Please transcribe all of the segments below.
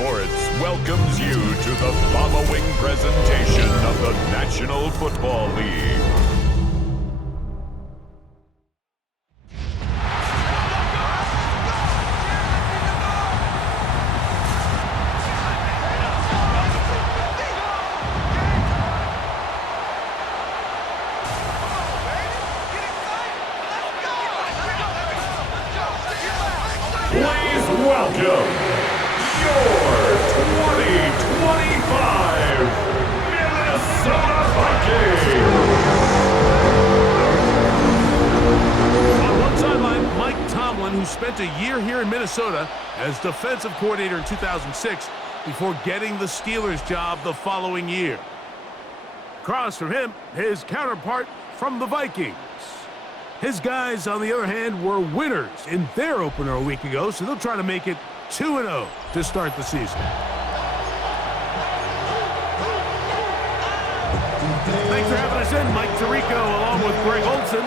Sports welcomes you to the following presentation of the National Football League. Please welcome your 2025 Minnesota Vikings. On one sideline, Mike Tomlin, who spent a year here in Minnesota as defensive coordinator in 2006 before getting the Steelers job the following year. Across from him, his counterpart from the Vikings. His guys, on the other hand, were winners in their opener a week ago, so they'll try to make it 2-0 to start the season. Thanks for having us in, Mike Tirico, along with Greg Olson.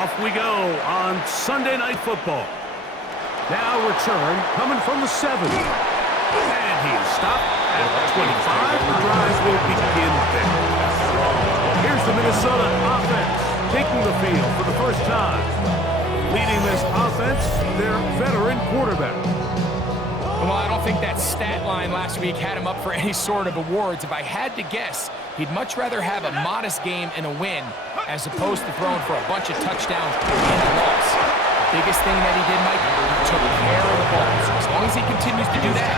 Off we go on Sunday Night Football. Now return coming from the 7. And he is stopped at 25. The drive will begin there. Here's the Minnesota offense taking the field for the first time. Leading this offense, their veteran quarterback. Well, I don't think that stat line last week had him up for any sort of awards. If I had to guess, he'd much rather have a modest game and a win as opposed to throwing for a bunch of touchdowns and a loss. The biggest thing that he did, Mike, he took care of the ball. So as long as he continues to do that,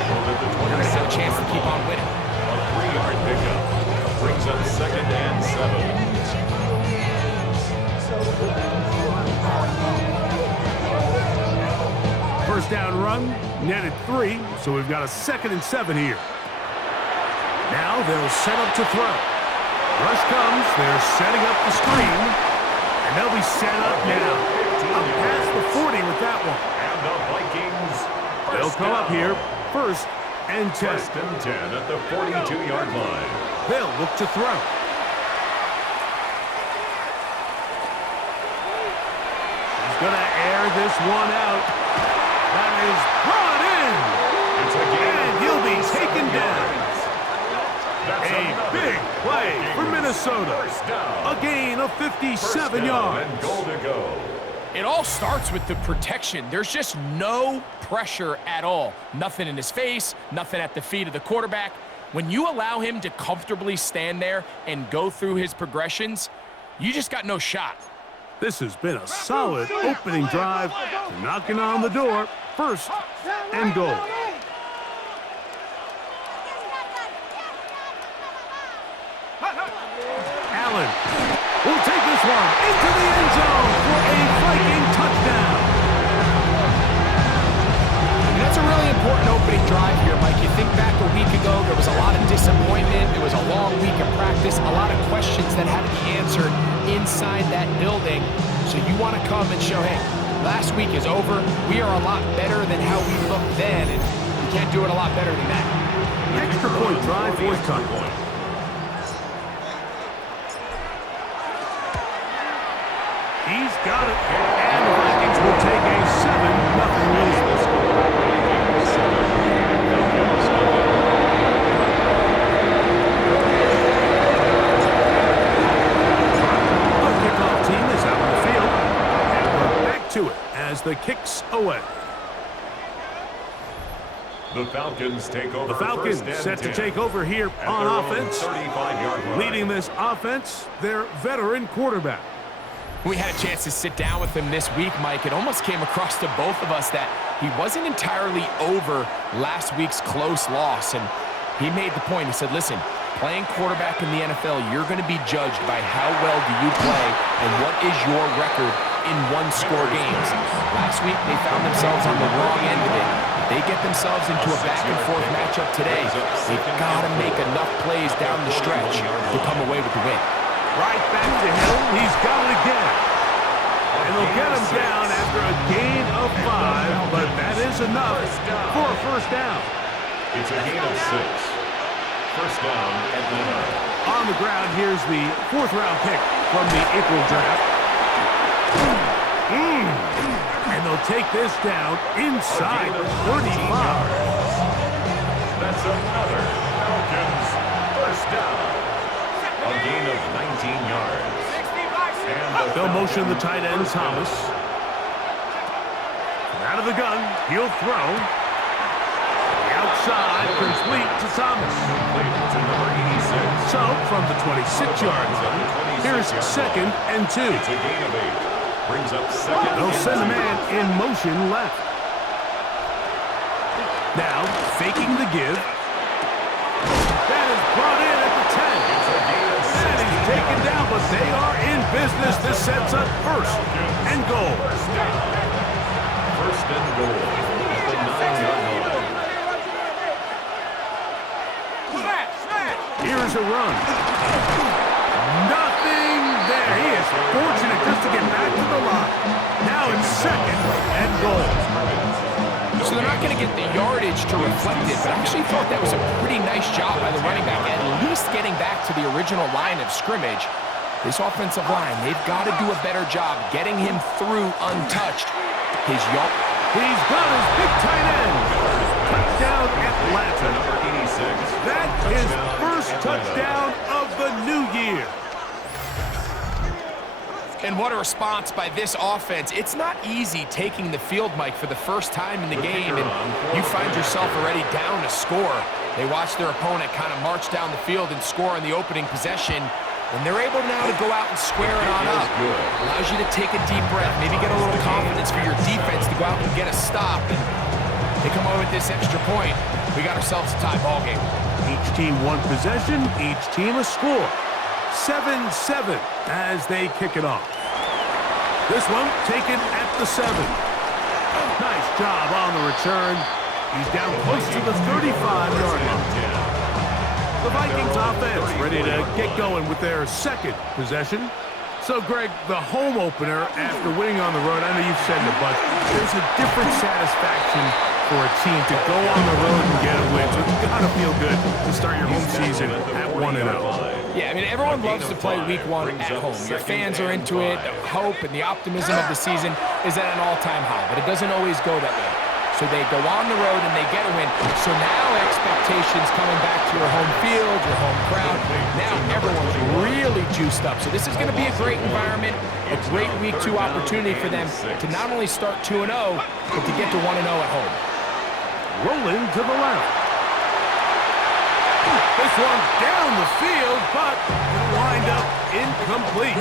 we're going to have a chance to keep on winning. A 3-yard pickup brings up 2nd and 7. First down run, netted 3, so we've got a 2nd and 7 here. Now they'll set up to throw. Rush comes, they're setting up the screen, and they'll be set up now. Up past the 40 with that one. And the Vikings, They'll come up here, 1st and 10. 1st and 10 at the 42-yard line. They'll look to throw. He's going to air this one out. That is brought in. And he'll be taken down. A big play for Minnesota. A gain of 57 yards. And goal to go. It all starts with the protection. There's just no pressure at all. Nothing in his face, nothing at the feet of the quarterback. When you allow him to comfortably stand there and go through his progressions, you just got no shot. This has been a solid opening drive. Knocking on the door. 1st and goal. Allen will take this one into the end zone for a Viking touchdown. That's a really important opening drive here, Mike. You think back a week ago, there was a lot of disappointment. It was a long week of practice, a lot of questions that had to be answered inside that building. So you want to come and show, hey, last week is over. We are a lot better than how we looked then, and we can't do it a lot better than that. Extra point drive forthcoming. He's got it, and the Vikings will take a 7-0 lead. Our kickoff team is out on the field, and we're back to it as the kick's away. The Falcons take over. The Falcons set to take over here on offense. 35-yard line. Leading this offense, their veteran quarterback. We had a chance to sit down with him this week, Mike. It almost came across to both of us that he wasn't entirely over last week's close loss. And he made the point. He said, listen, playing quarterback in the NFL, you're going to be judged by how well do you play and what is your record in one-score games. Last week, they found themselves on the wrong end of it. They get themselves into a back-and-forth matchup today. They've got to make enough plays down the stretch to come away with the win. Right back to him. He's got it again. And they'll get him down after a gain of 5, but that is enough for a 1st down. It's a gain of 6. 1st down, Atlanta. On the ground, here's the 4th-round pick from the April draft. And they'll take this down inside the 35. They'll motion the tight end, Thomas. Out of the gun, he'll throw. The outside, complete to Thomas. So, from the 26-yard line, here's 2nd and 2. It's a gain of 8. Brings up 2nd. They'll send a man in motion left. Now, faking the give. That is brought in at the 10. And he's taken down, but they are in business. This sets up 1st and goal. 1st and goal. At the 9-yard line. Here's a run. Nothing there. He is fortunate just to get back to the line. Now it's 2nd and goal. So they're not going to get the yardage to reflect it, but I actually thought that was a pretty nice job by the running back, at least getting back to the original line of scrimmage. This offensive line, they've got to do a better job getting him through untouched. He's got his big tight end. Touchdown, Atlanta. Number 86. That is first touchdown of the new year. And what a response by this offense. It's not easy taking the field, Mike, for the first time in the game, and you find yourself already down a score. They watch their opponent kind of march down the field and score on the opening possession, and they're able now to go out and square it on up. Allows you to take a deep breath, maybe get a little confidence for your defense to go out and get a stop, and they come away with this extra point. We got ourselves a tie ball game. Each team one possession, each team a score. 7-7 as they kick it off. This one taken at the 7. Nice job on the return. He's down close to the 35-yard line. The Vikings offense ready to get going with their 2nd possession. So, Greg, the home opener after winning on the road, I know you've said it, but there's a different satisfaction for a team to go on the road and get a win. So it's got to feel good to start your home season at 1-0. Yeah, I mean, everyone loves to play week 1 at home. Your fans are into it. The hope and the optimism of the season is at an all-time high, but it doesn't always go that way. So they go on the road and they get a win. So now expectations coming back to your home field, your home crowd. Now everyone's really juiced up. So this is going to be a great environment, a great week 2 opportunity for them to not only start 2-0, but to get to 1-0 at home. Rolling to the left. This one down the field, but it'll wind up incomplete.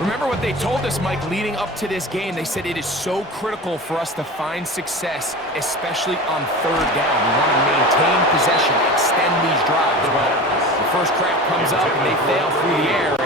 Remember what they told us, Mike, leading up to this game. They said it is so critical for us to find success, especially on 3rd down. We want to maintain possession, extend these drives. Well, the first crack comes up and they fail through the air.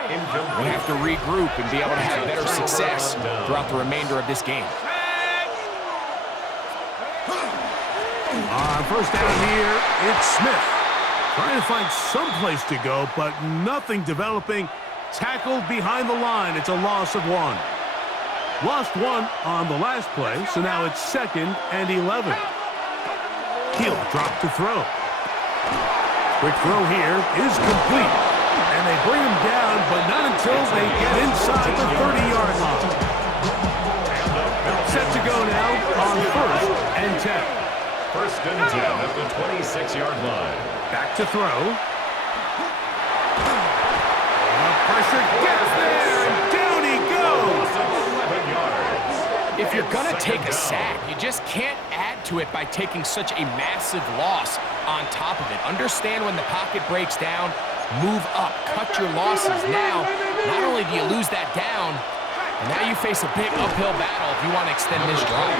We'll have to regroup and be able to have better success throughout the remainder of this game. On 1st down here, it's Smith. Trying to find some place to go, but nothing developing. Tackled behind the line. It's a loss of 1. Lost 1 on the last play, so now it's 2nd and 11. He'll drop to throw. Quick throw here is complete. And they bring him down, but not until they get inside the 30-yard line. Set to go now on 1st and 10. 1st and 10 at the 26-yard line. Back to throw. The pressure gets there, and down he goes. 11 yards. If you're going to take a sack, you just can't add to it by taking such a massive loss on top of it. Understand when the pocket breaks down, move up, cut your losses. Now, not only do you lose that down, and now you face a big uphill battle if you want to extend this drive.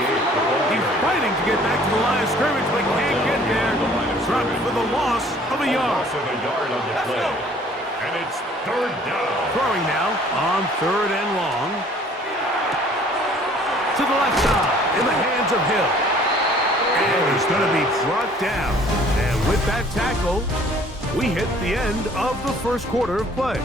He's fighting to get back to the line of scrimmage, but can't get there. Dropped for the loss of a yard. Loss of a yard on the play. And it's 3rd down. Throwing now on 3rd and long. To the left side, in the hands of Hill. And he's going to be brought down. And with that tackle, we hit the end of the 1st quarter of play.